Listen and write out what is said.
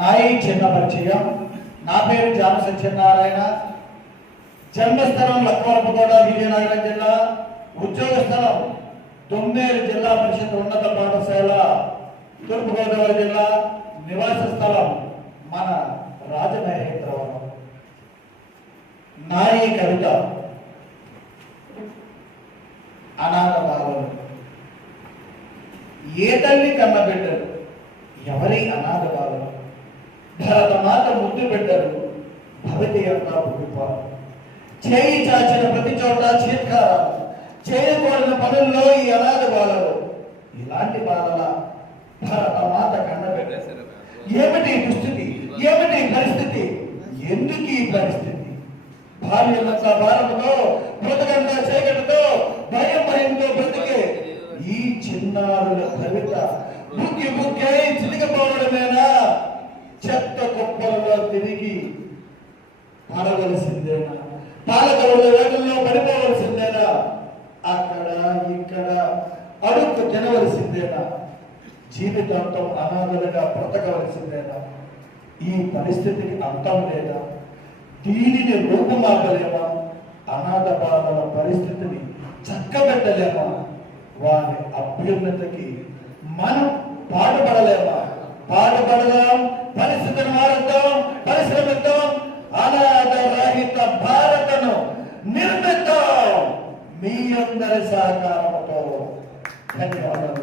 నాయి చిన్న పరిచయం. నా పేరు జామ సత్యనారాయణ. జన్మస్థలం లక్వరపుకోట, విజయనగరం జిల్లా. ఉద్యోగ స్థలం తొమ్మేరు జిల్లా పరిషత్ ఉన్నత పాఠశాల, తూర్పుగోదావరి జిల్లా. నివాస స్థలం మన రాజమహేంద్రవరం. నాయి కవిత. అనాథ బాలలు. ఏ తల్లి కన్న బిడ్డలు, ఎవరి అనాథ బాలలు. భరతమాత ముద్దు బిడ్డలు, భవతి అంతా పుట్టిపాలు. చేయి చాచిన ప్రతి చోట చీత్కారాలు, చేయకూడని పనుల్లో ఈ అనాథ బాలలు. ఇలాంటి బాలల భరతమాత కన్న బిడ్డ. ఏమిటి దుస్థితి, ఏమిటి పరిస్థితి, ఎందుకు ఈ పరిస్థితి? భార్యలంతా భారముతో, బ్రతకంతా చీకటితో, భయంతో బ్రతికే ఈ చిన్నారుల కవిత బుక్కి బుక్కై చిలికపోవడమేనా? చెత్త కుప్పలలో తిరిగి పడవలసిందేనా? పాలకవుల వేగంలో పడిపోవలసిందేనా? అక్కడ ఇక్కడ అడుగు తినవలసిందేనా? జీవితాంతం అనాథలుగా బ్రతకవలసిందేనా? ఈ పరిస్థితికి అంతం లేదా? దీనిని రూపుమాపలేమా? అనాథ బాలల పరిస్థితిని చక్కబెట్టలేమా? వారి అభ్యున్నతికి మనం పాటుపడలేమా? పాటుపడదాం, పరిస్థితిని మారుద్దాం, పరిశ్రమిద్దాం, అనాథ రహిత భారతను నిర్మిద్దాం మీ అందరి సహకారంతో. ధన్యవాదాలు.